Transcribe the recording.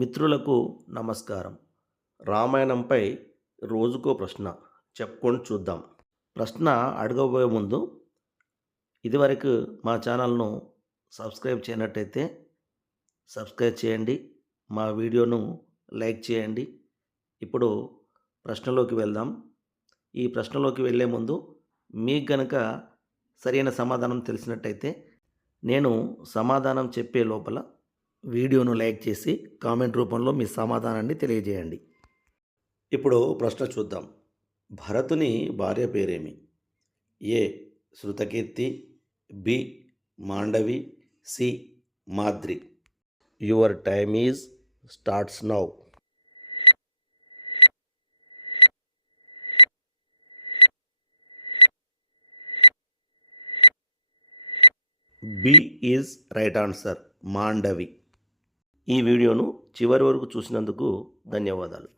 మిత్రులకు నమస్కారం. రామాయణంపై రోజుకో ప్రశ్న చెప్పుకొని చూద్దాం. ప్రశ్న అడగబోయే ముందు ఇదివరకు మా ఛానల్ను సబ్స్క్రైబ్ చేయనట్టయితే సబ్స్క్రైబ్ చేయండి మా వీడియోను లైక్ చేయండి. ఇప్పుడు ప్రశ్నలోకి వెళ్దాం. ఈ ప్రశ్నలోకి వెళ్ళే ముందు మీకు గనక సరైన సమాధానం తెలిసినట్టయితే నేను సమాధానం చెప్పే లోపల వీడియోను లైక్ చేసి కామెంట్ రూపంలో మీ సమాధానాన్ని తెలియజేయండి. ఇప్పుడు ప్రశ్న చూద్దాం. భరతుని భార్య పేరేమి? A. Shrutakirti B. Mandavi C. Madri. Your time is starts now. B is right answer Mandavi. ఈ వీడియోను చివరి వరకు చూసినందుకు ధన్యవాదాలు.